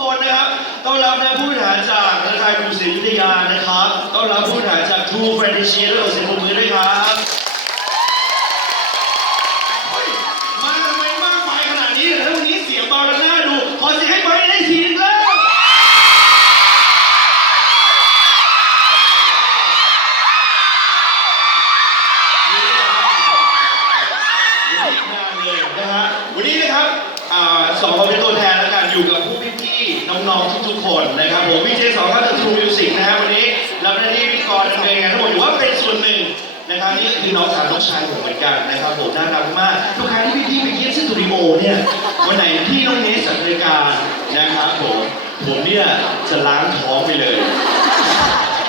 คนนะครับต้อนรับนะผู้บริหารจากธนาคารกรุงศรีอยุธยานะครับต้อนรับผู้บริหารจากทูเฟรนชิและเสียงปรบมือด้วยครับเฮ้ยมาทำไมมากมายขนาดนี้แล้ววันนี้เสียงเบาแล้วน่าดู ขอเสียงให้ไบร์ทได้ทีนึงแล้ว นะฮะวันนี้นะครับอ่าสองคนเป็นตัวแทนแล้วกันอยู่กับผู้พี่ๆน้องๆทุกๆคนนะครับผมพี่เจสองครับจากทรูมิวสิกนะฮะวันนี้รับหน้าที่พิธีก รดำเนินงานทั้งหมดอยู่ว่าเป็นส่วนหนึ่งนะครับนี่คือน้องสาวน้องชายผมเหมือนกันนะครับผมน่ารักมากทุกครั้งที่พี่ๆไปเยี่ยมสตูดิโอเนี่ยวันไหนที่น้องเนสจัดรายการนะครับผมผมเนี่ยจะล้างท้องไปเลย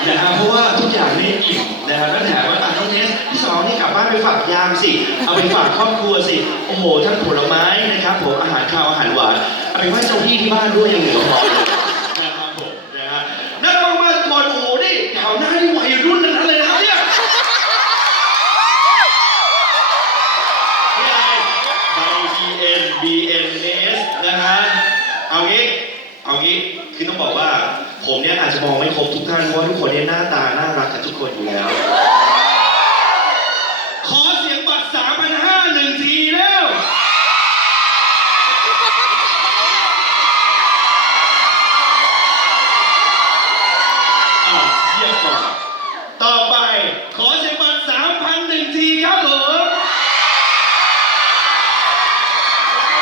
นะครับเพราะว่าทุกอย่างนี่อิ่มนะครับแล้วแถมว่าอะน้องเนสพี่สองนี่กลับบ้านไปฝากยามสิ เอาไปฝากครอบครัวสิโอ้โหทั้งผลไม้นะครับผมอาหารข้าวอาหารหวานเอาไปไหว้เจ้าที่ที่บ้านด้วยยังเหลือพอเลย คือต้องบอกว่า ผมเนี่ยอาจจะมองไม่ครบทุกท่านเพราะว่าทุกคนเนี่ยหน้าตาน่ารักกันทุกคนอยู่แล้ว ขอเสียงบัตร3,500หนึ่งทีแล้ว อะเยี่ยมก่อนต่อไป ขอเสียงบัตร3,000หนึ่งทีครับผม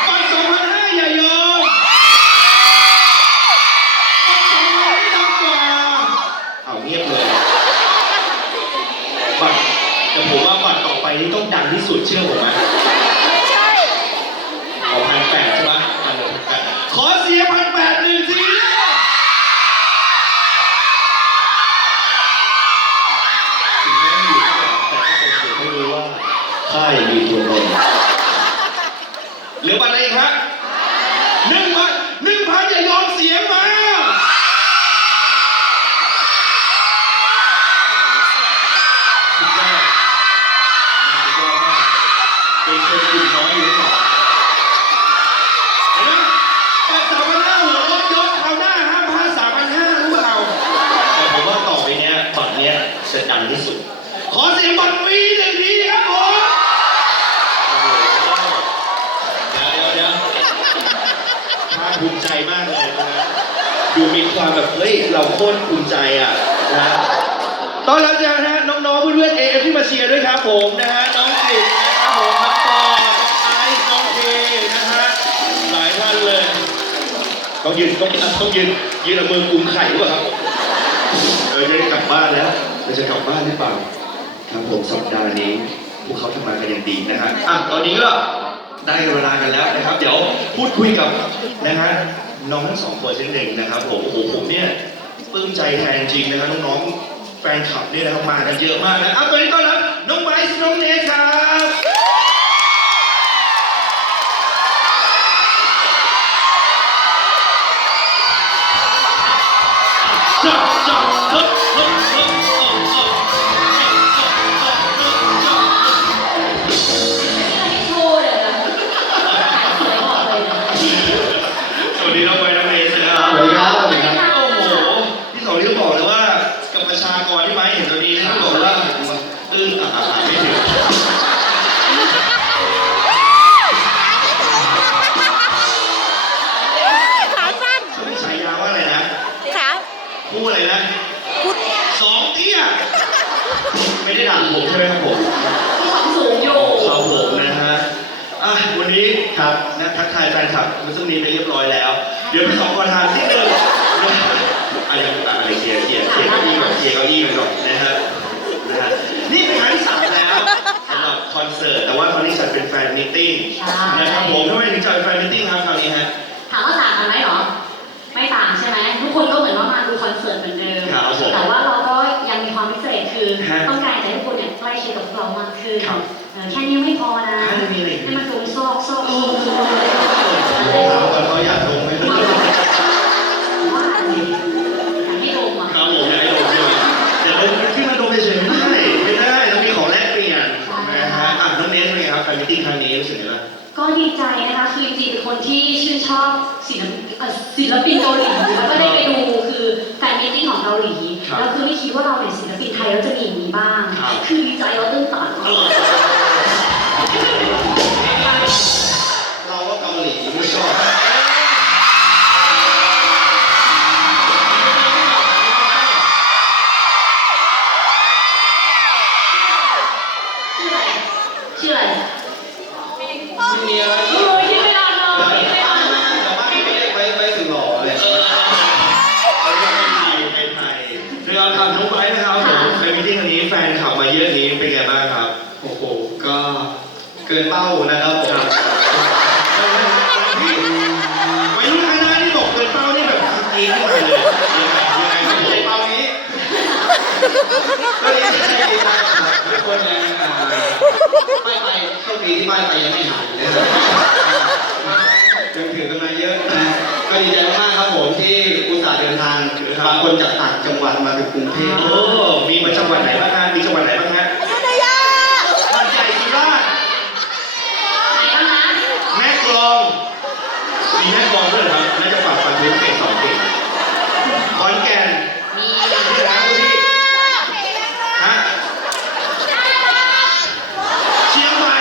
บัตร2,500อย่ายอม เอาเงียบเลยบัตรแต่ผมว่าบัตรต่อไป นี้ต้องดังที่สุดเชื่อผมไหมเอาพันแปดใช่ไหมพันแปดขอเสียพันแปดหนึ่งทีถึงแม้อยู่ข้างหลังแต่ก็คงเสียไม่รู้ว่าค่ายมีตัวตนเหลือบัตรอะไรอีกฮะหนึ่งพันหนึ่งพันอย่ายอมเสียงมา สุดยอดสุดยอดมากเป็นคนกลุ่มน้อยอยู่หรือเปล่าเห็นไหมแต่สามพันห้าหัวรถยกคราวหน้าห้ามพลาดสามพันห้ารู้เปล่าแต่ผมว่าต่อไปเนี้ยบัตรเนี้ยจะดังที่สุด ขอเสียงบัตรฟรีหนึ่งทีครับผมเดี๋ยวเดี๋ยวเดี๋ยวภาคภูมิใจมากเลยนะดูมีความแบบเฮ้ยเราโคตรภูมิใจอะนะตอนรับนะฮะน้องๆเพื่อนๆเอฟที่มาเชียร์ด้วยครับผมนะฮะน้องกฤษนะครับผมน้องปอน้องไอซ์น้องเคนะฮะหลายท่านเลยต้องยืนต้องต้องยืนยืนเอามือกุมไข่หรือเปล่าครับเออจะได้กลับบ้านแล้วเราจะกลับบ้านหรือเปล่า ครับผมสัปดาห์นี้พวกเขาทำงานกันอย่างดีนะฮะอะตอนนี้ก็ได้เวลากันแล้วนะครับ เดี๋ยวพูดคุยกับนะฮะน้องทั้งสองคนเช่นเดิมนะครับผมโอ้โหผมเนี่ยปลื้มใจแทนจริงนะครับน้องๆแฟนคลับเนี่ยนะครับมากันเยอะมากนะอะตอนนี้ต้อนรับน้องไบส์น้องเนสครับ นนี้ครับนะทักทายแฟนคลับมันซึ่งนี้ไปเรียบร้อยแล้ว เดี๋ยวพี่สองขอทานที่หนึ่งนะอะไรอะไรเคลียร์เคลียร์เคลียร์เก้าอี้ก่อนเคลียร์เก้าอี้กันก่อนนะฮะนะฮะนี่เป็นครั้งที่สามแล้วสำหรับคอนเสิร์ตแต่ว่าคราวนี้จัดเป็นแฟนมิทติ้งใช่นะครับผมทำไมถึงจัดเป็นแฟนมิทติ้งครับคราวนี้ฮะถามว่าต่างกันไหมเหรอ ไม่ต่างใช่ไหมทุกคนก็เหมือนว่ามาดูคอนเสิร์ตเหมือนเดิมครับผมแต่ว่าเราก็ยังมีความพิเศษคือฮะต้องการ จะให้ทุกคนเนี่ยใกล้ชิดกับเรามากขึ้นครับเออแค่นี้ไม่พอนะอ่ามีอะไรอีกให้มันดูซอกซอกโอ้ซอกโหซอกถามก่อนเขาอยากลงไหม ชื่ออะไรมีมีอะไรโอ้ยคิดไม่ทันเลยคิดไม่ทันเลยแต่บ้าไม่ได้ไปไปถึงหล่อเลยเออเอาเรื่องไทยเป็นไทยเรื่องทำทุกไว้นะครับผมในมิติ้งนี้แฟนขับมาเยอะนี้เป็นไงบ้างครับ โอ้โห ก็เกินเป้านะครับผม ไม่ใจดีใจครับทุกคนยังอ่าป้ายไปโชคดีที่ป้ายไปยังไม่หายนะครับยังถือกันมาเยอะนะก็ดีใจมากๆครับผมที่อุตส่าห์เดินทางบางคนจากต่างจังหวัดมาถึงกรุงเทพโอ้มีมาจังหวัดไหนบ้างครับมีจังหวัดไหนบ้างฮะหาดใหญ่สุราษฎร์ ไหนบ้างนะ แม่กลอง มีแม่กลองด้วยเหรอครับน่าจะฝากฟังเพลงเก่งสองเพลงขอนแก่น มี ที่ร้านดูพี่ฮะเชียงใหม่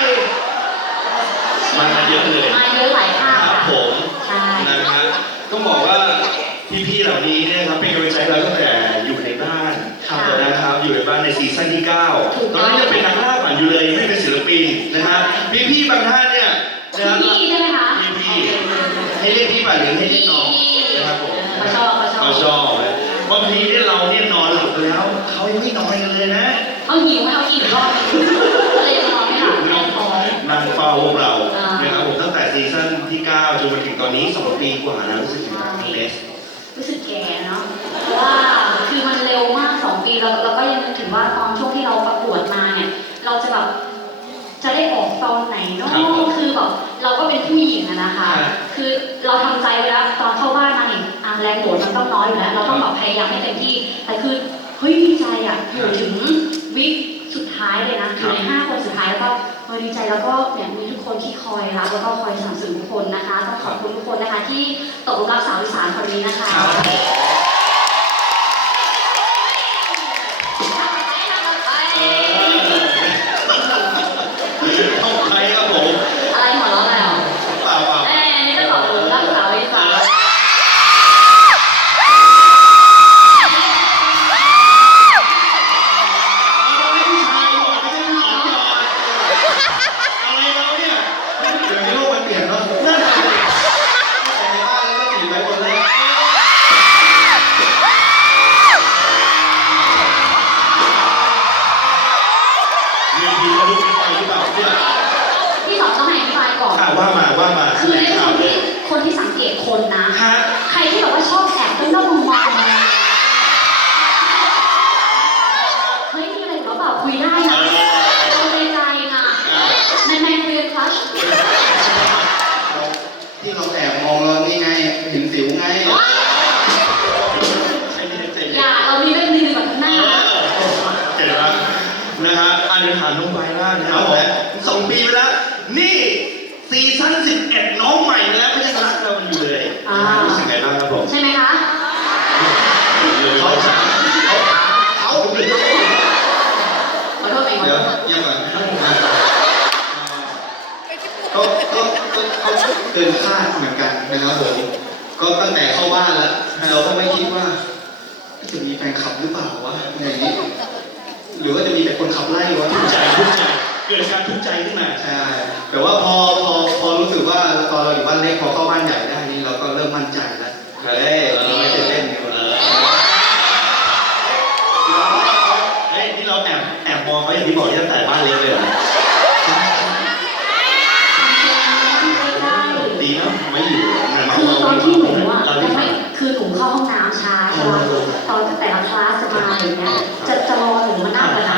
มากันเยอะเลย มาเยอะหลายภาค ครับผม ใช่ นะฮะต้องบอกว่าพี่ๆเหล่านี้เนี่ยครับ เป็นกำลังใจให้เราตั้งแต่อยู่ในบ้านนะครับอยู่ในบ้านในซีซั่นที่ 9 ตอนนั้นยังเป็นนักล่าฝันอยู่เลยยังไม่เป็นศิลปินนะฮะพี่ๆบางท่านเนี่ยนะครับพี่ใช่ไหมคะพี่ๆให้เรียกพี่ป่ะหรือให้เรียกน้องนะครับผมเขาชอบเขาชอบเขาชอบนะบางทีเนี่ยเราเนี่ยนอนหลับไปแล้วเขายังไม่นอนกันเลยนะเขาหิวให้เอาอีกรอบเลยนอนไม่หลับแน่นท้องนั่งเฝ้าพวกเราอ่านนะครับผมตั้งแต่ซีซั่นที่ 9 จนมาถึงตอนนี้ 2 ปีกว่าแล้วรู้สึกยังไงบ้างเลส รู้สึกแก่เนาะ เพราะว่าคือมันเร็ว มากสองปีเราเราก็ยังนึกถึงว่าตอนช่วงที่เราประกวดมาเนี่ย เราจะแบบจะได้ออกตอนไหนเนาะครับผมคือแบบเราก็เป็นผู้หญิงอะนะคะครับคือเราทำใจไว้แล้วตอนเข้าบ้านมาเนี่ยอะแรงโหมดมันต้องน้อยอยู่แล้ว เราต้องแบบพยายามให้เต็มที่ แต่คือเฮ้ยดีใจอะอยู่ถึงวิกสุดท้ายเลยนะอยู่ในห้าคนสุดท้ายแล้วก็เออดีใจแล้วก็เนี่ยมีทุกคนที่คอยรับแล้วก็คอยสนับสนุนทุกคนนะคะต้องขอบคุณทุกคนนะคะ ที่ตกหลุมรักสาวอีสานคนนี้นะคะ ก็ก็ก็ก็เกินคาดเหมือนกันนะครับผมก็ตั้งแต่เข้าบ้านแล้วเราก็ไม่คิดว่า จะมีแฟนคลับหรือเปล่าวะอย่างนี้ หรือว่าจะมีแต่คนขับไล่วะทุกใจทุกใจเกิดการทุกข์ใจขึ้นมาใช่แต่ว่าพอพอพอรู้สึกว่าตอนเราอยู่บ้านเล็กพอเข้าบ้านใหญ่ได้นี่เราก็เริ่มมั่นใจแล้วเฮ้ยเราไม่ตื่นเต้นดีกว่เฮ้ยที่เราแอบแอบมองเขาอย่างที่บอกที่ตั้งแต่บ้านเล็กเลยเหรอดีเนาะไม่อยู่งานเมา คือตอนที่หนูอะ เรา จะ ที่ ไม่คือ ห้องน้ำช้าตอนตอนแต่ละคลาสจะมาอย่างเงี้ยจะจะรอหนูมานั่งกันน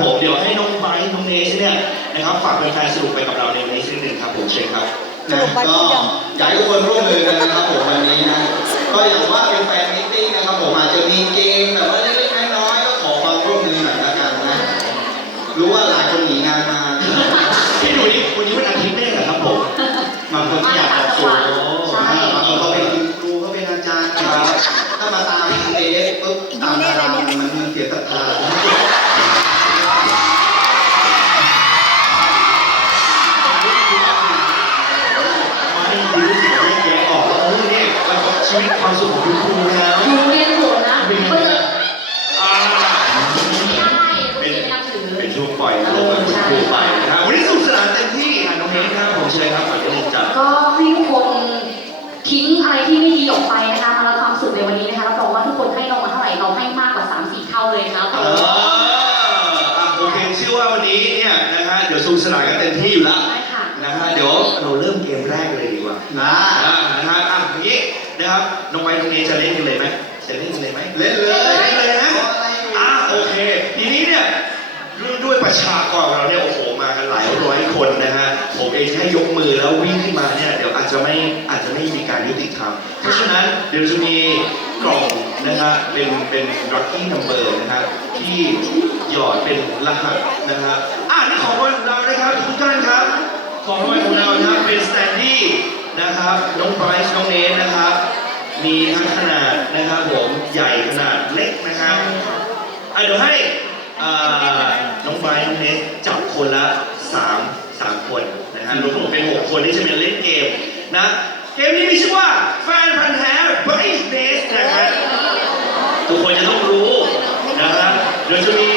พี่ๆทุกคนครับผมเดี๋ยวให้น้องไบร์ทน้องเนชเนี่ยนะครับฝากแฟนๆสนุกไปกับเราในวันนี้สักนิดหนึ่งครับผมเชิญครับนะก็อยากให้ทุกคนร่วมมือกันนะครับผมวันนี้นะก็อย่างว่าเป็นแฟนมิตติ้งนะครับผมอาจจะมีเกมแบบว่า ชีวิตความสุขของคุณครูแล้วอยู่โรงเรียนโหดนะเป็นไงก็จะอ่าไม่ได้ไม่ได้นับถือเป็นช่วงปล่อยลงกับคุณครูไปนะครับวันนี้สนุกสนานเต็มที่อะน้องเฮงครับผมเชิญครับฝากเรื่องจัดก็ให้ทุกคนทิ้งอะไรที่ไม่ดีออกไปนะคะมารับความสุขในวันนี้นะคะรับรองว่าทุกคนให้เรามาเท่าไหร่เราให้มากกว่า3-4เท่าเลยครับเอออะโอเคเชื่อว่าวันนี้เนี่ยนะฮะเดี๋ยวสนุกสนานกันเต็มที่อยู่แล้วได้ค่ะ นะฮะเดี๋ยวเราเริ่มเกมแรกเลยดีกว่านะอ่านะฮะอะอย่าง นี้นะครับน้องไม้น้องเนยจะเล่นกันเลยไหมจะเล่นกันเลยไหมเล่นเลยเล่นเลยนะรออะไรอยู่อะโอเค ทีนี้เนี่ยด้วยด้วยประชากรของเราเนี่ยโอ้โหมากันหลายร้อยคนนะฮะผมเองแค่ยกมือแล้ววิ่งขึ้นมาเนี่ยเดี๋ยวอาจจะไม่อาจจะไม่มีการยุติธรรมเพราะฉะนั้นเดี๋ยวจะมีกล่องนะฮะเป็นเป็น lucky number นะฮะที่หยอดเป็นรหัสนะฮะอะนี่ของรางวัลของเรานะครับทุกท่านครับของรางวัลของเรานะครับเป็นสแตนดี้นะครับน้องไบรท์น้องเนทนะครับ มีทั้งขนาดนะครับผมใหญ่ขนาดเล็กนะครับอะเดี๋ยวให้อ่าน้องไบรท์น้องเนทจับคนละสามสามคนนะฮะรวมๆเป็นหกคนที่จะมาเล่นเกมนะเกมนี้มีชื่อว่าแฟนพันธ์แท้ไบรท์เนสนะครับทุกคนจะต้องรู้นะครับเดี๋ยวจะมี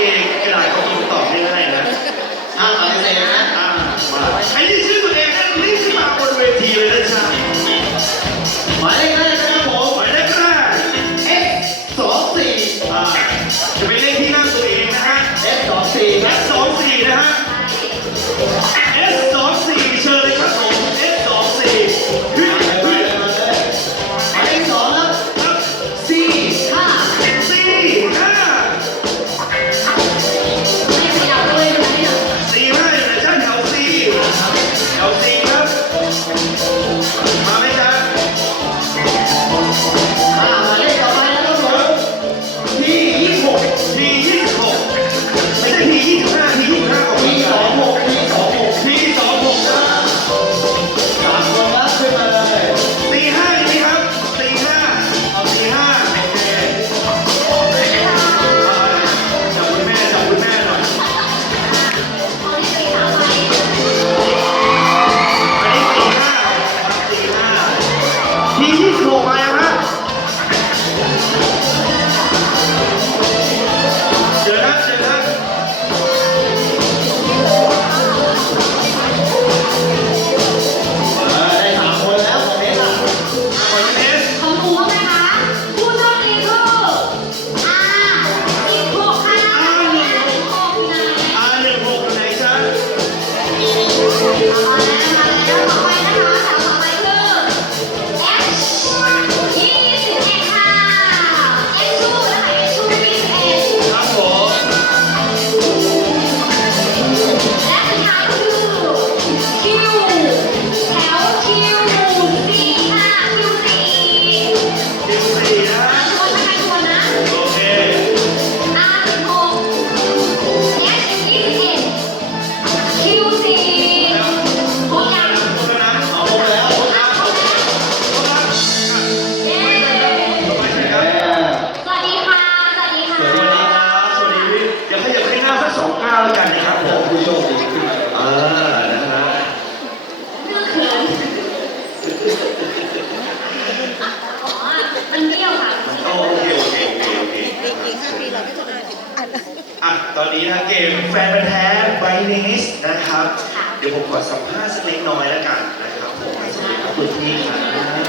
ผมขอสัมภาษณ์สักเล็กน้อยแล้วกันนะครับผมสวัสดีครับคุณพี่ครับ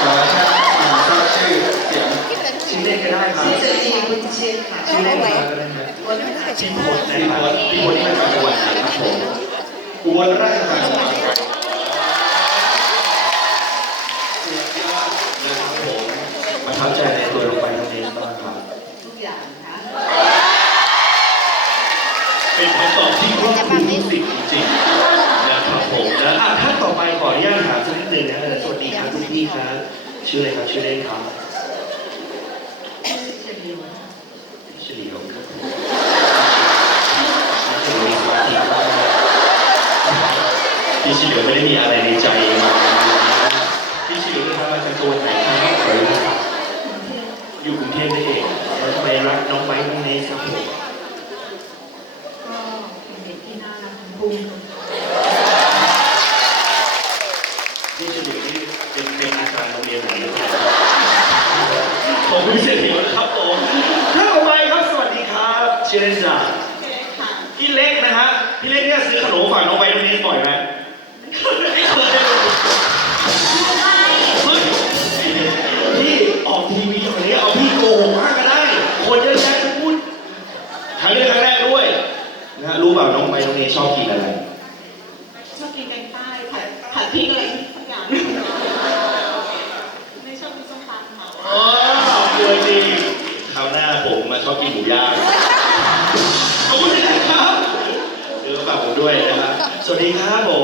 ขอทราบอ่ทราบชื่อเสียงชื่อเล่นก็ได้ครับเจอดีบุญชื่นค่ะชื่อเล่นไว้ก็ได้ไหมวันนี้เป็นพี่พลนะครับพี่พลที่มาจากจังหวัดไหนครับผมอุบลราชธานีสุดยอนะครับผมประทับใจในตัวลงไปตรงนี้บ้างครับ ทุกอย่างค่ะ เป็นคำตอบที่ครอบคลุมทุกสิ่งจริงนะครับผมนะอะท่านต่อไปขออนุญาตถามสักนิดนึงนะเออสวัสดีครับทุกพี่ครับชื่ออะไรครับชื่อเล่นครับชื่อเหลียวครับมีสมาธิมากพี่ชิเหลียวไม่ได้มีอะไรในใจมาพี่ชิเหลียวเป็นมาจากจังหวัดไหนครับขอรู้ครับ อยู่กรุงเทพได้เองแล้วทำไมรักน้องไม้น้องเนสครับผม ก็เป็นเด็กที่น่ารักทั้งคู่ นี่จะอยู่ที่เป็นเป็นอาจารย์โรงเรียนไหนนะครับขอบคุณเสียทีนะครับผมท่านต่อไปครับสวัสดีครับ ชื่อเล่นจ่าพี่เล็กนะฮะพี่เล็กเนี่ยซื้อขนมฝากน้องไม้น้องเนสบ่อยไหมไม่เคย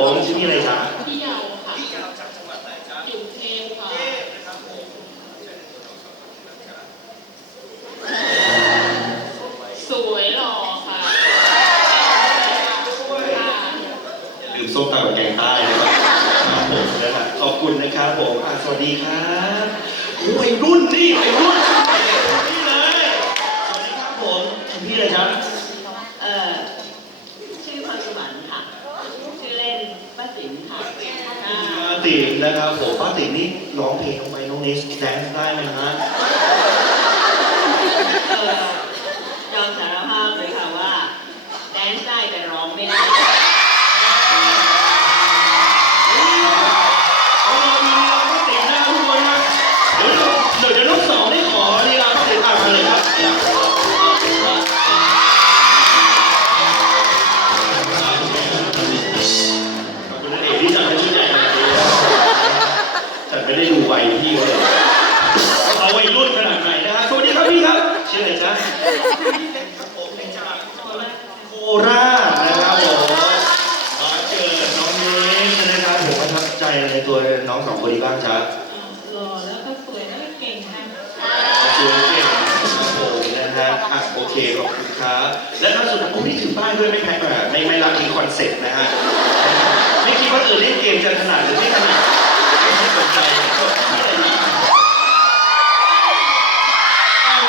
ผมชื่อพี่อะไรจ๊ะพี่เยาค่ะพี่เยาจากจังหวัดไหนจ๊ะอยู่กรุงเทพค่ะสวยหล่อค่ะค่ะลืมส้มตำกับแกงใต้นะครับครับผมนะครับขอบคุณนะครับผมอะสวัสดีครับโอ้ยรุ่นนี่ไอ้รุ่นนี่เลยสวัสดีครับผมคุณพี่อะไรจ๊ะ เอ่อชื่อพรสวรรค์ค่ะ ชื่อเล่นป้าติ๋มค่ะอ่า ป้าติ๋ม นะครับผมป้าติ๋มนี่ร้องเพลงน้องไมน้องเนสแดนซ์ได้ไหมฮะ คนนี้บ้างจ๊ะหล่อแล้วก็สวยแล้วก็เก่งค่ะสวยเก่งครับผมนะฮะอะโอเคขอบคุณครับและล่าสุดผมนี่ถือป้ายด้วยไม่แพ้อะไม่ไม่รักมีคอนเซ็ปต์นะฮะไม่คิดว่าเออเล่นเกมจะขนาดหรือไม่ขนาดไม่สนใจก็ที่อะไรนะอ้าว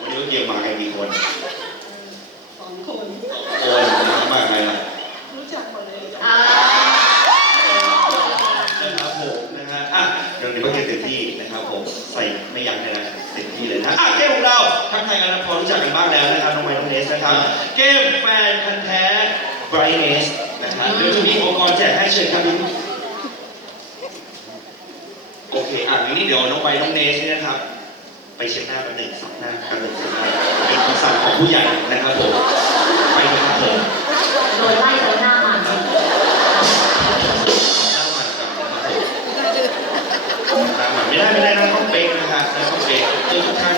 วันนี้ก็เกมมากันกี่คน สองคน คนนะมาไงล่ะ รู้จักหมดเลยจ้ะ อ่า นะครับผมนะฮะอะ เดี๋ยวนี้ก็เกมเต็มที่นะครับผมใส่ไม่ยั้งเลยนะเต็มที่เลยนะอะเกมของเราทักทายกันนะพอรู้จักกันบ้างแล้วนะครับน้องไมค์น้องเนสนะครับ เกมแฟนพันธ์แท้ Brightness นะครับเดี๋ยวจะมีอุปกรณ์แจกให้เชิญครับพี่โอเคอะงั้นนี่เดี๋ยวน้องไมค์น้องเนสเนี่ยนะครับ ไปเช็ดหน้ากันหนึ่งสับหน้ากันหนึ่งสับหน้าเป็นคำสั่งของผู้ใหญ่นะครับผมไปเลยครับผมโดนไล่จนหน้ามันหน้า ไม่ได้ไม่ได้นะต้องเป๊กนะฮะนะต้องเป๊กคือทุกท่าน